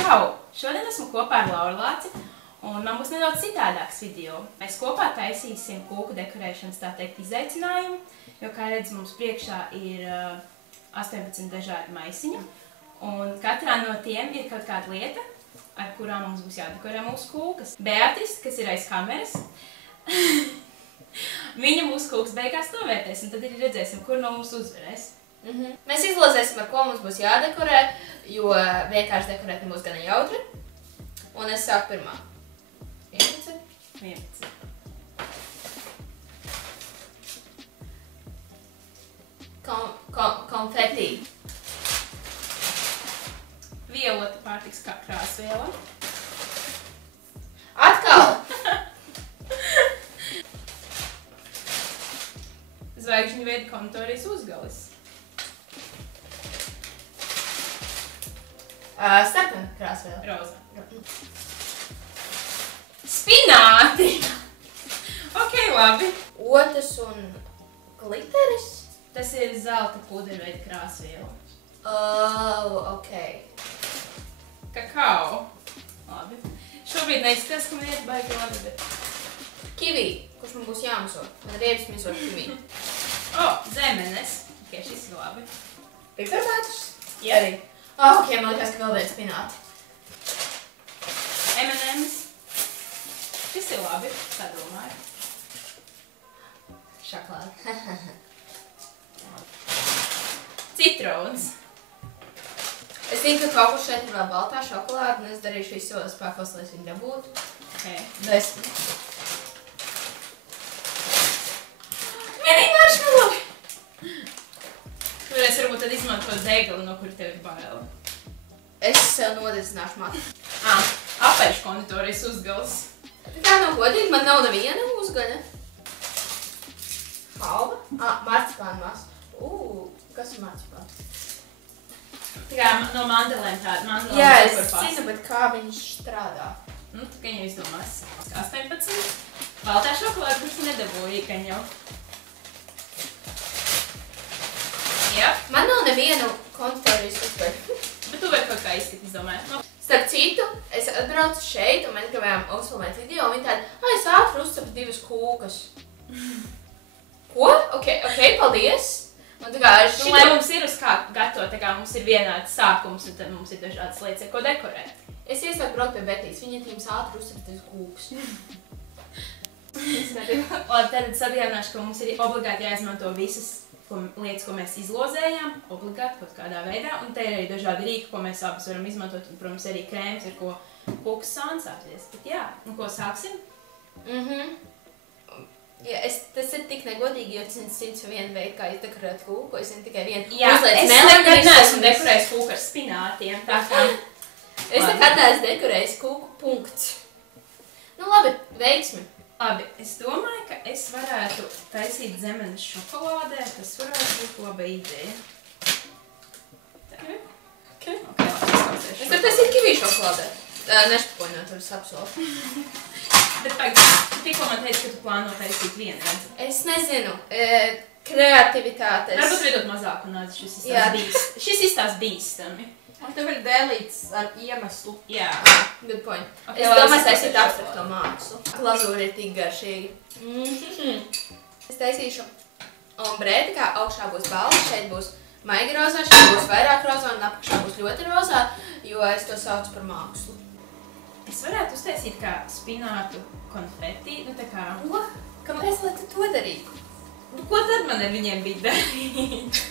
Čau! Šodien esmu kopā ar Lauru Lāci, un man būs nedaudz citādāks video. Mēs kopā taisīsim kūku dekorēšanas, tā teikt, izaicinājumu, jo, kā redz, mums priekšā ir 18 dažādi maisiņi, un katrā no tiem ir kaut kāda lieta, ar kurām mums būs jādekorē mūsu kūkas. Beatrice, kas ir aiz kameras, viņa mūsu kūkas beigās novērtēs, un tad arī redzēsim, kur no mums uzvarēs. Mēs izlozēsim, ar ko mums būs jādekorē, jo vienkārši dekorēt nebūs gana jautri. Un es sāku pirmā. 11. Konfeti. Violeta pārtiks kā krāsviela. Atkal! Zvaigžņu veidu kontorijas uzgalis. Sarkana krāsviela. Roza. Spināti! Ok, labi. Otrs un gliteris? Tas ir zelta puderveida krāsviela. Ok. Kakao. Labi. Šobrīd neizskatās, ka man iet baigi labi, bet... Kivi, kurš man būs jāmaso. Man riebis misot kivi. Zemenes. Ok, šis ir labi. Piparmētrs? Jā. Arī. Ok, man likās, ka vēl viens spināti. M&M's. Šis ir labi, tā domāju. Šokolāde. Citrons. Es zinu, ka kaut kur šeit ir vēl baltā šokolāde, un es darīšu visu savas spēkos, lai es viņu dabūtu. Ok. 10. Mini marshmallow! Varēs varbūt tad izmantot degli, no kura tev ir baila. Es sev nodedzināšu matu. Apeļšu konditorijas uzgalis. Tā kā nav godīgi, man nav neviena uzgaļa. Halva? Marcipāna masa. Kas ir marcipāna? Tā kā no mandelēm tāda. Jā, es zinu, bet kā viņš strādā? Nu, tā kā jau izdomās. 18. Baltā šokolāde, kurš nedabūja ikaņ jau. Jā. Man nav nevienu konditorijas uzgaļu. Bet tu vari kaut kā izdomāt. Starp citu, es atbraucu šeit, un mēs gribējām uzfilmēt video, un viņi tādi, es ātri uzcepu 2 kūkas. Ko? Ok, paldies. Un tā kā šito... Lai mums ir uz kā gatavot, tā kā mums ir vienāds sākums, un tad mums ir dažādas lietas, ar ko dekorēt. Es iesāku braukt pie Betijas, viņa jums ātri uzcepu 2 kūkas. Labi, tad atgādināšu, ka mums ir obligāti jāizmanto visas lietas, ko mēs izlozējām, obligāti kaut kādā veidā, un te ir arī dažādi rīki, ko mēs abas varam izmantot, un, protams, arī krēms, ar ko kūkas sānsāties. Bet jā, un ko sāksim? Jā, tas ir tik negodīgi, jo tas ir 101 veidu, kā izdekorēt kūku, es zinu tikai vienu. Jā, es nekad neesmu dekorējis kūku ar spinātiem, tā kā... Es nekad neesmu dekorējis kūku punkts. Nu labi, veiksmi. Labi, es domāju, ka es varētu taisīt zemenes šokolādē, tas varētu būt laba ideja. Ok, labi, es varu taisīt kivī šokolādē. Nešpakoņot, es apsolu. Bet pagaid, tu tikko man teici, ka tu plāno taisīt vienu redzi. Es nezinu, kreativitātes. Varbūt vedot mazāku nāzi, šis izstās bīstami. Un tev ir dēlīts ar iemeslu. Jā. Good point. Okay, es domāju, taisīt abstrakto mākslu. Glazūra ir tik garšīga. Es taisīšu ombrē, tā kā augšā būs balva, šeit būs maigi rozā, šeit būs vairāk rozā un apakšā būs ļoti rozā, jo es to saucu par mākslu. Es varētu uztaisīt kā spinātu konfeti, nu tā kā... Ko? Kāpēc, lai tu to darītu? Nu, ko tad man ar viņiem bija darīt?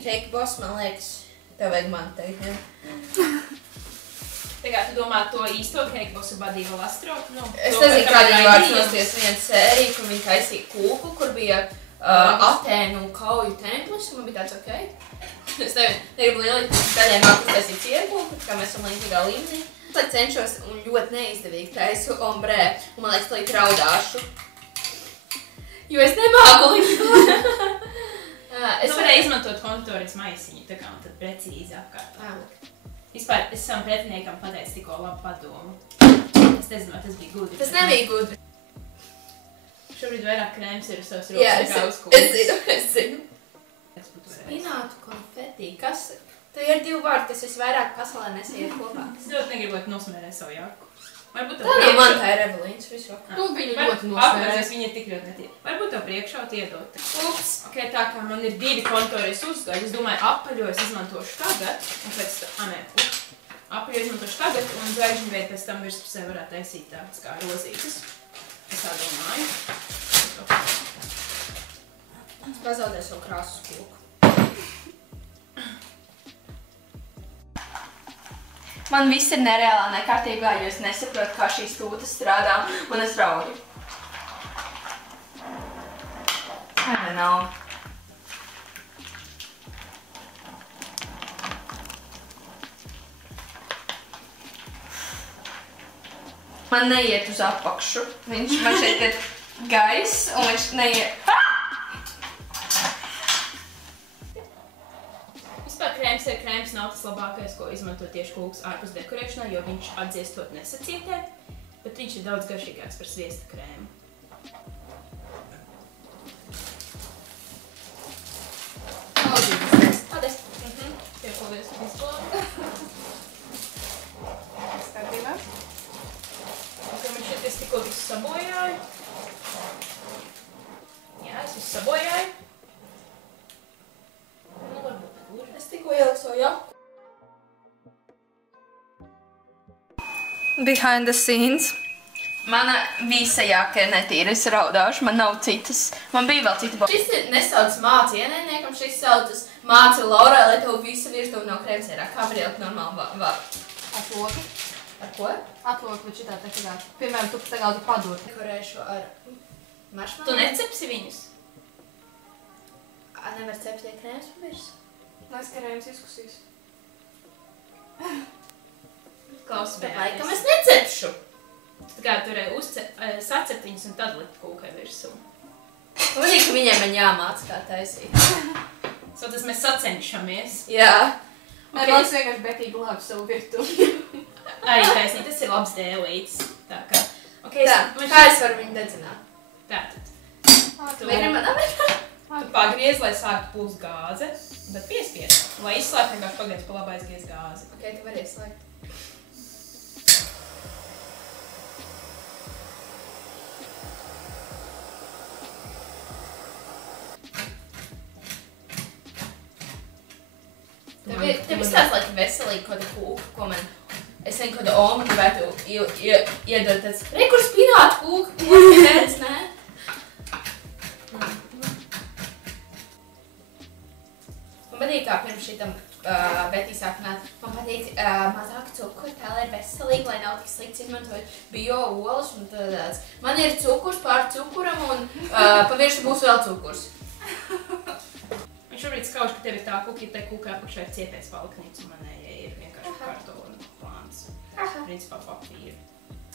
Cake Boss, man liekas, tev vajag man teikt, ja? Tā kā tu domā to īsto Cake Bossu Badīva Lastro? Es nezinu, kādā vārds nosties viena sērija, kur viņi taisīja kūku, kur bija Atēnu kauju templis, un man bija tāds ok. Es negribu lielīt daļai māku taisīt cierkūku, kā mēs esam līdzīgā līmenī. Es cenšos un ļoti neizdevīgi taisu ombrē, un man liekas, līdz raudāšu. Jo es nemāku likt. Es varēju izmantot konditorijas maisiņu, tā kā un tad precīzi apkārt. Vispār es savam pretiniekam pateicu tikko labu padomu. Es nezinu, vai tas bija gudri. Tas nebija gudri. Šobrīd vairāk krēms ir uz savas rokas nekā uz kūkas. Es zinu. Spinātu konfeti. Kas? Tu ir 2 vārdi, kas visvairāk pasaulē nesiet kopā. Es ļoti negribētu nosmērēt savu jaku. Varbūt Tā nav man, tā ir Evelīnas visu. Tu viņu ļoti nosmērēji. Apmērs, viņa ir tik ļoti netīra. Varbūt tev priekšā iedot. Ups, ok, tā kā man ir 2 kontori, es uzgāju. Es domāju, apaļo es izmantošu tagad. Un pēc tam, apaļo izmantošu tagad. Un zvaigžņu veidu pēc tam virspusē varētu taisīt tāds kā rozītes. Es tā domāju. Es pazaudēju savu krāsu kūku. Man viss ir nereālā nekārtībā, jo es nesaprotu, kā šīs tūtas strādā, un es raudu. I don't know. Man neiet uz apakšu. Man šeit ir gaiss, un viņš neiet... Krēms ir krēms, nav tas labākais, ko izmanto tieši kūks ārpus dekorēšanā, jo viņš atdziestot nesacietē, bet viņš ir daudz garšīgāks par sviesta krēmu. Paldies! Tie paldies, ka izglābi. Skatījumā. Ok, man šeit es tikko visu sabojāju. Jā, es visu sabojāju. Nu, varbūt. Es tikko ieliku savu jaku. Behind the scenes. Mana visa jāka ir netīra, es raudāšu, man nav citas. Man bija vēl cita bola. Šis nesauc māci ienēniekam, šis saucas māci Laura, lai tev visa virtuve no krēmsērā. Kā var ielikt normāli vārdu? Atloki. Ar ko? Atloki, bet šitā te kā. Piemēram, tu tagad padod. Dekorēšu ar maršmalu. Tu necepsi viņus? Nevar cept tie krēms pa virs? Neskarējums izkusīs. Klaus, Bet laikam es necepšu. Tā kā tur sacept viņus un tad likt kūkai virsū. Manīgi, ka viņiem man jāmāc kā taisīt. So tas mēs sacenšamies. Jā. Nē, man vienkārši Betī glāb savu virtuvi. Arī taisnīt, tas ir labs dēlīts. Tā kā. Okay, Tā, kā es varu viņu dedzināt? Tātad. Vai ir man amatā? Tu pagriez, lai sāktu pūst gāze, bet piespies. Lai izslēgt, vienkārši pagriez pa labi aizgriez gāzi. Ok, tu vari ieslēgt. Tev izstāst laikam veselīgi kāda kūka, ko man... Es zinu, kāda oma gribētu iedot tāds... Kur spinātu kūka? Kūka, nē? Man patīk, kā pirms šitam Betī sākumāt, man patīk mazāk cukuru, tā lai ir veselīgi, lai nav tik slikts izmantojot bio olas un tāds. Man ir cukurs pār cukuram un pa virsu būs vēl cukurs. Man šobrīd skauž, ka tev ir tā kuka, ja te kūka apakšā ir ciepēs paliknīts un manējie ir vienkārši kartona plāns. Principā papīra.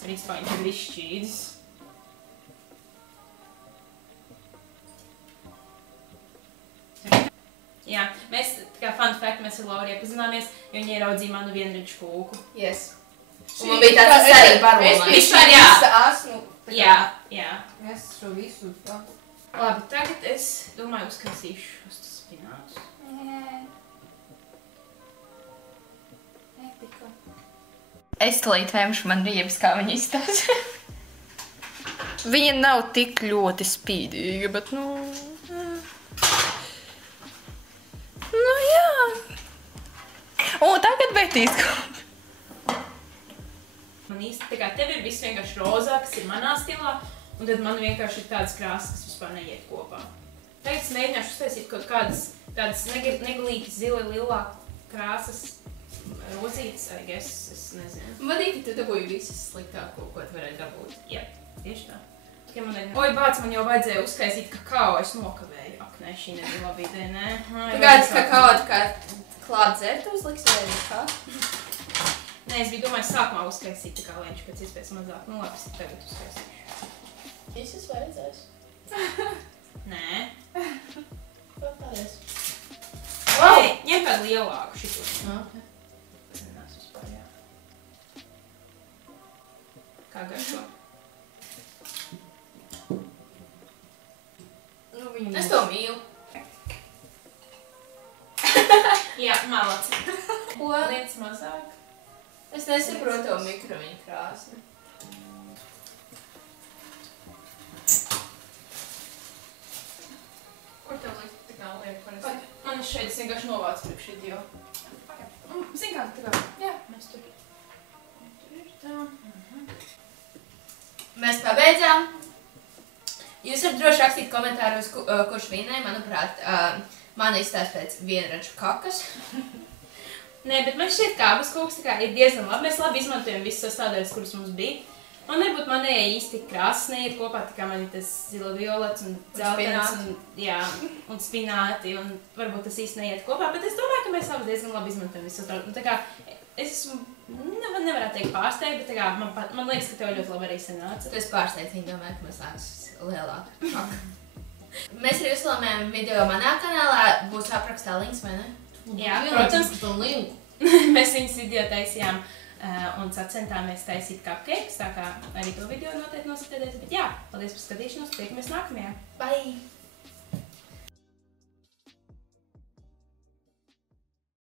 Principā viņš ir viss šķīdis. Jā, mēs, tā kā fun fact, mēs ar Lauru iepazināmies, jo viņa ieraudzīja manu vienriču kūku. Yes. Un man bija tāds sērija barulā. Vispār, jā. Esmu. Jā, jā. Es šo visu. Labi, tagad es domāju uzkaisīšu šos spinātus. Es tulīt vēmšu, man riebas, kā viņa izstāsta. Viņa nav tik ļoti spīdīga, bet, Nu, jā. Un tagad Betīs kaut. Man īsti, tā kā tev ir viss vienkārši rozā, kas ir manā stilā, un tad man vienkārši ir tādas krāsas, kas vispār neiet kopā. Tagad es mēģināšu uztaisīt kaut kādas tādas negalīgas, zila, lilā krāsas rozītes, I guess, es nezinu. Man patīk, ka tu dabūji visas sliktāko, ko tu varēji dabūt. Jā, tieši tā. Oi, bāc, man jau vajadzēja uzkaisīt kakao, es nokavēju. Ak, nē, šī nebija laba ideja, nē. Tu kāds kakao, tu kā klāt dzert uzliks vai kā? Nē, es biju domājis sākumā uzkaisīt, tā kā lai viņš pēc iespējas mazāk. Nu, labi, es tagad uzkaisīšu. Visas vajadzēs? Nē. Paldies. Wow! Ņem kādu lielāku šito. Ok. Pazinās vispār, jā. Kā garšo? Es to mīlu. Jā, malaci. Ko? Lietas mazāk. Es nesaprotu to mikroviņu krāsni. Kur tev likt tā kā liek parasti? Man šeit es vienkārši novācu priekš video. Zin kā, tā kā, jā, mēs tur. Tur ir tā. Mēs pabeidzām. Jūs varat droši rakstīt komentāros, kurš vinēja. Manuprāt, man izstāst pēc vienraču kakas. Nē, bet man šķiet, ka abas kūkas tā kā ir diezgan labi. Mēs labi izmantojam visas sastāvdaļas, kuras mums bija. Man varbūt manējai īsti krāsas neiet kopā, tā kā man ir tas zila violets un dzeltens un spināti, un varbūt tas īsti neiet kopā, bet es domāju, ka mēs abas diezgan labi izmantojam visas sastāvdaļas. Tā kā es esmu, nevarētu teikt pārsteigta, bet tā kā man liekas, ka tev ļoti labi arī sanāca. Tu esi pārsteigts, viņi domāja, ka mēs nāks lielāka kaka. Mēs arī uzfilmējam video manā kanālā, būs aprakstā links, vai ne? Jā, protams. To linku. Mēs viņas video taisījām un sacentāmies taisīt cupcakes, tā kā arī to video noteikti nosatieties. Bet jā, paldies par skatīšanos, tiekamies nākamajā. Bye!